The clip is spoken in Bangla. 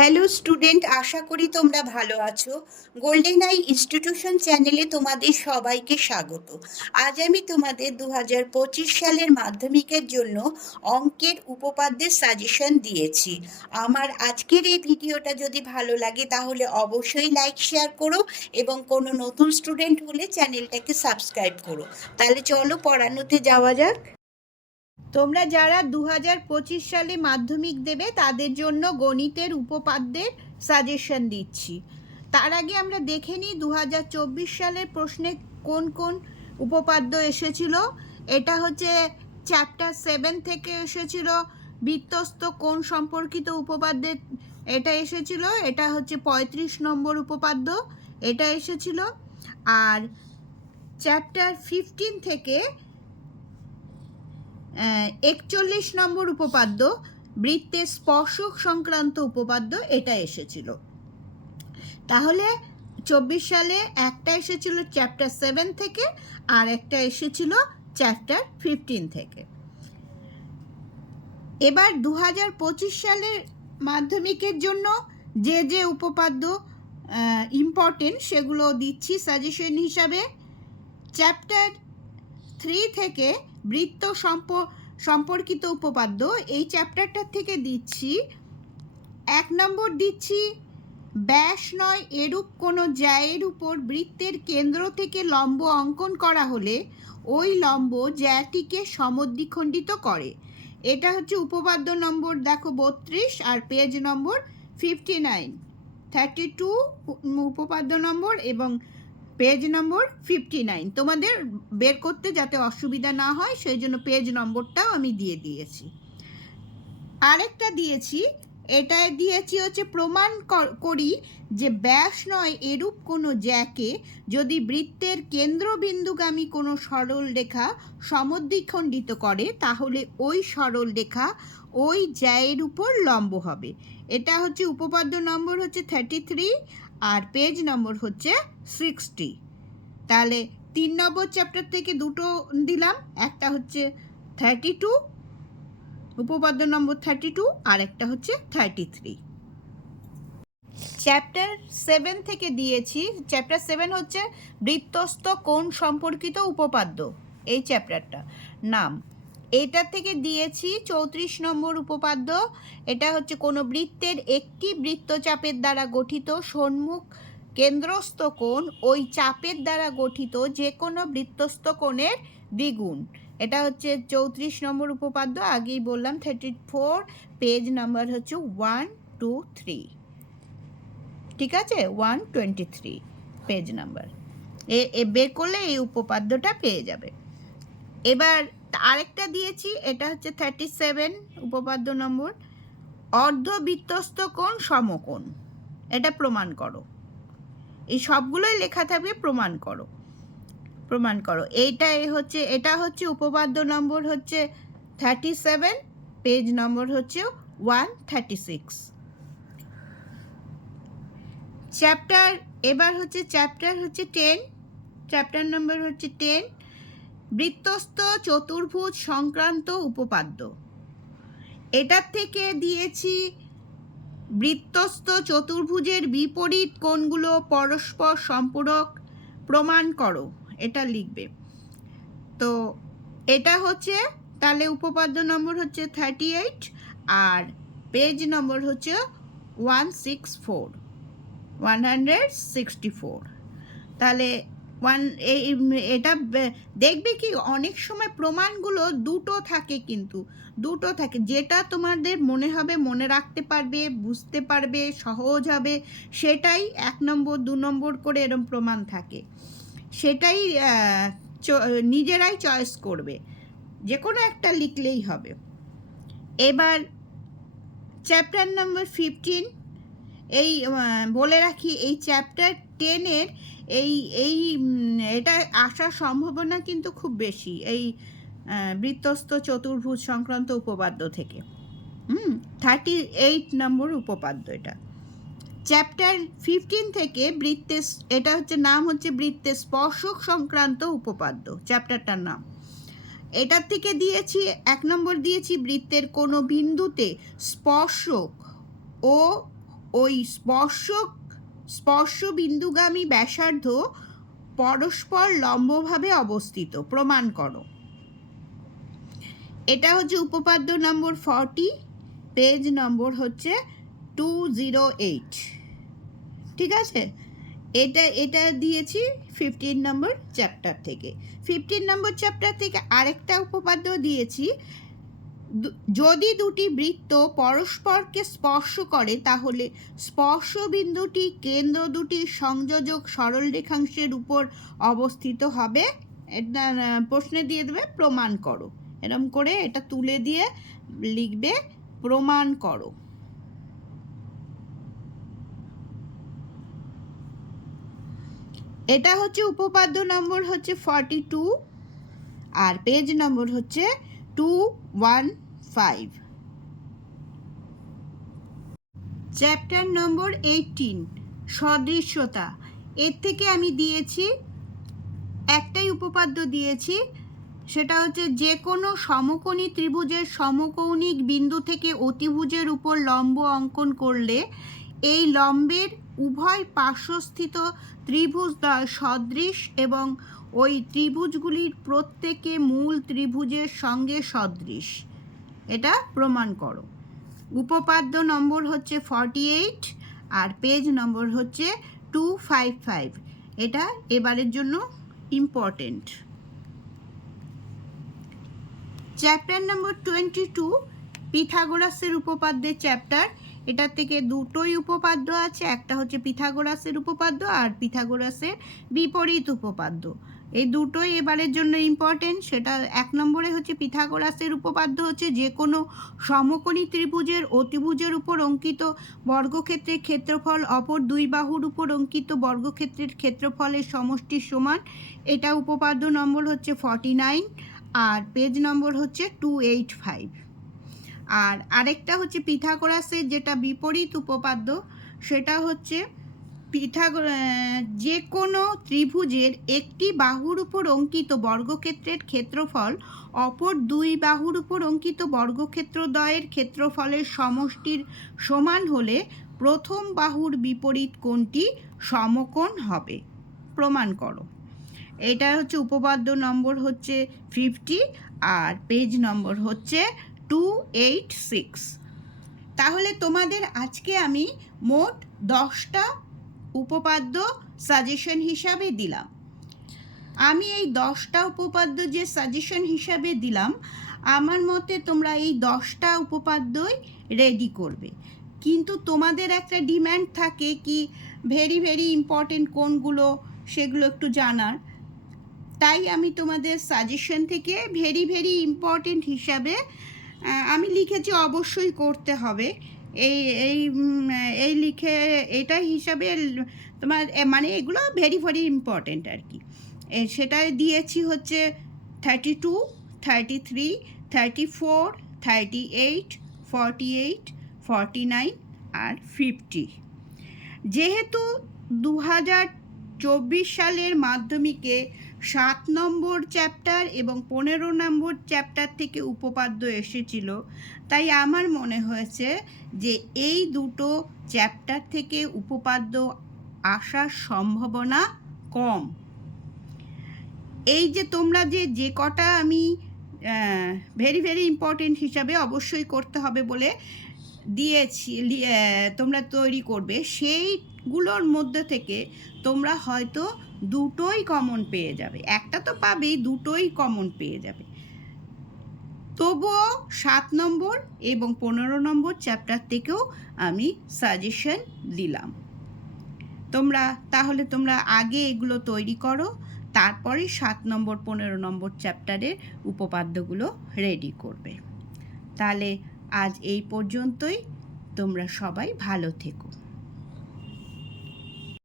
হ্যালো স্টুডেন্ট, আশা করি তোমরা ভালো আছো। গোল্ডেন আই ইনস্টিটিউশন চ্যানেলে তোমাদের সবাইকে স্বাগত। আজ আমি তোমাদের 2025 সালের মাধ্যমিকের জন্য অঙ্কের উপপাদ্যের সাজেশন দিয়েছি। আমার আজকের এই ভিডিওটা যদি ভালো লাগে তাহলে অবশ্যই লাইক শেয়ার করো এবং কোনো নতুন স্টুডেন্ট হলে চ্যানেলটাকে সাবস্ক্রাইব করো। তাহলে চলো পড়ানোতে যাওয়া যাক। তোমরা যারা 2025 সালে মাধ্যমিক দেবে তাদের জন্য গণিতের উপপাদ্যের সাজেশন দিচ্ছি। তার আগে আমরা দেখে নিই 2024 সালের প্রশ্নে কোন কোন উপপাদ্য এসেছিল। এটা হচ্ছে চ্যাপ্টার 7 থেকে এসেছিল, বৃত্তস্থ কোণ সম্পর্কিত উপপাদ্যের এটা এসেছিল। এটা হচ্ছে 35 নম্বর উপপাদ্য, এটা এসেছিল। আর চ্যাপ্টার 15 থেকে 41 নম্বর উপপাদ্য, বৃত্তের স্পর্শক সংক্রান্ত উপপাদ্য, এটা এসেছিল। তাহলে 24 সালে একটা এসেছিল চ্যাপ্টার 7 থেকে আর একটা এসেছিল চ্যাপ্টার 15 থেকে। এবার 2025 সালের মাধ্যমিকের জন্য যে যে উপপাদ্য ইম্পর্টেন্ট সেগুলো দিচ্ছি সাজেশন হিসাবে। চ্যাপ্টার 3 থেকে বৃত্ত সম্পর্কিত উপপাদ্য, এই চ্যাপ্টারটা থেকে দিচ্ছি 1 নম্বর দিচ্ছি, ব্যাস নয় এরূপ কোনো জ্যায়ের উপর বৃত্তের কেন্দ্র থেকে লম্ব অঙ্কন করা হলে ওই লম্ব জ্যাটিকে সমদ্বিখণ্ডিত করে। এটা হচ্ছে উপপাদ্য নম্বর দেখো 32 আর পেজ নম্বর 59, 32 উপপাদ্য নম্বর এবং পেজ নম্বর 59। তোমাদের বের করতে যাতে অসুবিধা না হয় সেই জন্য পেজ নম্বরটাও আমি দিয়ে দিয়েছি। আরেকটা দিয়েছি, এটায় দিয়েছি হচ্ছে প্রমাণ করি যে ব্যাস নয় এরূপ কোনো জ্যাকে যদি বৃত্তের কেন্দ্রবিন্দুগামী কোনো সরল রেখা সমদ্বিখণ্ডিত করে তাহলে ওই সরল রেখা ওই জ্যায়ের উপর লম্ব হবে। এটা হচ্ছে উপপাদ্য নম্বর হচ্ছে 33 আর পেজ নম্বর হচ্ছে 60। তাহলে 3 নম্বর চ্যাপ্টার থেকে দুটো দিলাম, একটা হচ্ছে 32 উপপাদ্য নম্বর 32 আর একটা হচ্ছে 33। চ্যাপ্টার 7 থেকে দিয়েছি, চ্যাপ্টার 7 হচ্ছে বৃত্তস্থ কোণ সম্পর্কিত উপপাদ্য, এই চ্যাপ্টারটা নাম। এটা থেকে দিয়েছি 34 নম্বর উপপাদ্য। এটা হচ্ছে কোনো বৃত্তের একটি বৃত্তচাপের দ্বারা গঠিত সম্মুখ কেন্দ্রস্থ কোণ ওই চাপের দ্বারা গঠিত যে কোনো বৃত্তস্থ কোণের দ্বিগুণ। এটা হচ্ছে 34 নম্বর উপপাদ্য, আগেই বললাম 34, পেজ নাম্বার হচ্ছে 123। ঠিক আছে, 123 পেজ নাম্বার। বের করলে এই উপপাদ্যটা পেয়ে যাবে। এবার আরেকটা দিয়েছি, এটা হচ্ছে 37 উপপাদ্য নম্বর, অর্ধবৃত্তস্থ কোণ সমকোণ, এটা প্রমাণ করো। এই সবগুলোই লেখা থাকবে প্রমাণ করো, প্রমাণ করো। এটা হচ্ছে উপপাদ্য নম্বর হচ্ছে 37, পেজ নম্বর হচ্ছে 136। এবার হচ্ছে চ্যাপ্টার 10, চ্যাপ্টার নম্বর হচ্ছে 10, বৃত্তস্থ চতুর্ভুজ সংক্রান্ত উপপাদ্য। এটার থেকে দিয়েছি বৃত্তস্থ চতুর্ভুজের বিপরীত কোণগুলো পরস্পর সম্পূরক প্রমাণ করো, এটা লিখবে। তো এটা হচ্ছে তাহলে উপপাদ্য নম্বর হচ্ছে 38 আর পেজ নম্বর হচ্ছে 164। তাহলে এটা দেখবে কি অনেক সময় প্রমাণগুলো দুটো থাকে, কিন্তু দুটো থাকে, যেটা তোমাদের মনে হবে মনে রাখতে পারবে, বুঝতে পারবে, সহজ হবে, সেটাই 1 নম্বর 2 নম্বর করে এরকম প্রমাণ থাকে, সেটাই নিজেরাই চয়েস করবে, যে কোনো একটা লিখলেই হবে। এবার চ্যাপ্টার নম্বর 15, এই বলে রাখি এই চ্যাপ্টার 10-এর এটা আসার সম্ভাবনা কিন্তু খুব বেশি, এই বৃত্তস্থ চতুর্ভুজ সংক্রান্ত উপপাদ্য থেকে। 38 নম্বর উপপাদ্য এটা। চ্যাপ্টার 15 থেকে এটা হচ্ছে নাম হচ্ছে বৃত্তের স্পর্শক সংক্রান্ত উপপাদ্য, চ্যাপ্টারটার নাম। এটার থেকে দিয়েছি 1 নম্বর দিয়েছি বৃত্তের কোনো বিন্দুতে স্পর্শক ও ওই স্পর্শ বিন্দুগামী ব্যাসার্ধ পরস্পর লম্বভাবে অবস্থিত, প্রমাণ করো। এটা হচ্ছে উপপাদ্য নম্বর 40, পেজ নম্বর হচ্ছে 208। ঠিক আছে, এটা দিয়েছি 15 নম্বর চ্যাপ্টার থেকে। 15 নম্বর চ্যাপ্টার থেকে আরেকটা উপপাদ্য দিয়েছি, যদি দুটি বৃত্ত পরস্পরকে স্পর্শ করে তাহলে স্পর্শ বিন্দুটি কেন্দ্র দুটি সংযোজক সরল রেখাংশের উপর অবস্থিত হবে। এটা প্রশ্নে দিয়ে দেবে প্রমাণ করো, এরকম করে এটা তুলে দিয়ে লিখবে প্রমাণ করো। এটা হচ্ছে উপপাদ্য নম্বর হচ্ছে 42 আর পেজ নম্বর হচ্ছে 215। চ্যাপ্টার নম্বর 18 সদৃশ্যতা। এর থেকে আমি দিয়েছি একটাই উপপাদ্য দিয়েছি, সেটা হচ্ছে যে কোনো সমকোণী ত্রিভুজের সমকৌণিক বিন্দু থেকে অতিভুজের উপর লম্ব অঙ্কন করলে এই লম্বের উভয় পার্শ্বস্থিত ত্রিভুজদ্বয় সদৃশ এবং ওই ত্রিভুজগুলির প্রত্যেকে মূল ত্রিভুজের সঙ্গে সদৃশ। এটা প্রমাণ করো। উপপাদ্য নম্বর হচ্ছে 48 আর পেজ নম্বর হচ্ছে 255। এটা এবারের জন্য ইম্পর্টেন্ট। চ্যাপ্টার নম্বর 22 পিথাগোরাসের উপপাদ্যের চ্যাপ্টার। এটা থেকে দুটোই উপপাদ্য আছে, একটা হচ্ছে পিথাগোরাসের উপপাদ্য আর পিথাগোরাসের বিপরীত উপপাদ্য। এই দুটোই এবারের জন্য ইম্পর্টেন্ট। সেটা 1 নম্বরে হচ্ছে পিথাগোরাসের উপপাদ্য হচ্ছে যে কোনো সমকোণী ত্রিভুজের অতিভুজের উপর অঙ্কিত বর্গক্ষেত্রের ক্ষেত্রফল অপর দুই বাহুর উপর অঙ্কিত বর্গক্ষেত্রের ক্ষেত্রফলের সমষ্টির সমান। এটা উপপাদ্য নম্বর হচ্ছে 49 আর পেজ নম্বর হচ্ছে 285। আর আরেকটা হচ্ছে পিথাগোরাসের যেটা বিপরীত উপপাদ্য, সেটা হচ্ছে যে কোনো ত্রিভুজের একটি বাহুর উপর অঙ্কিত বর্গক্ষেত্রের ক্ষেত্রফল অপর দুই বাহুর উপর অঙ্কিত বর্গক্ষেত্রদ্বয়ের ক্ষেত্রফলের সমষ্টির সমান হলে প্রথম বাহুর বিপরীত কোণটি সমকোণ হবে। প্রমাণ করো। এটা হচ্ছে উপপাদ্য নম্বর হচ্ছে 50 আর পেজ নম্বর হচ্ছে 286। তাহলে তোমাদের আজকে আমি মোট 10টা উপপাদ্য সাজেশন হিসাবে দিলাম। আমি এই 10টা উপপাদ্য যে সাজেশন হিসাবে দিলাম, আমার মতে তোমরা এই 10টা উপপাদ্যই রেডি করবে। কিন্তু তোমাদের একটা ডিম্যান্ড থাকে কি ভেরি ভেরি ইম্পর্টেন্ট কোনগুলো সেগুলো একটু জানার, তাই আমি তোমাদের সাজেশন থেকে ভেরি ভেরি ইম্পর্টেন্ট হিসাবে আমি লিখেছি অবশ্যই করতে হবে। এই লিখে এটা হিসাবে তোমার মানে এগুলো ভেরি ভেরি ইম্পর্টেন্ট আর কি। সেটা দিয়েছি হচ্ছে 32, 33, 34, 38, 48, 49 আর 50। যেহেতু 2024 সালের মাধ্যমিকে 7 নম্বর চ্যাপ্টার এবং 15 নম্বর চ্যাপ্টার থেকে উপপাদ্য এসেছিল, তাই আমার মনে হয়েছে যে এই দুটো চ্যাপ্টার থেকে উপপাদ্য আসার সম্ভাবনা কম। এই যে তোমরা যে কটা আমি ভেরি ভেরি ইম্পর্টেন্ট হিসাবে অবশ্যই করতে হবে বলে দিয়েছি, তোমরা তৈরি করবে, সেইগুলোর মধ্যে থেকে তোমরা হয়তো দুটোই কমন পেয়ে যাবে। একটা তো পাবেই, দুটোই কমন পেয়ে যাবে। তবুও 7 নম্বর এবং 15 নম্বর চ্যাপ্টার থেকেও আমি সাজেশন দিলাম। তাহলে তোমরা আগে এগুলো তৈরি করো, তারপরে 7 নম্বর 15 নম্বর চ্যাপ্টারের উপপাদ্যগুলো রেডি করবে। তাহলে আজ এই পর্যন্তই। তোমরা সবাই ভালো থেকো।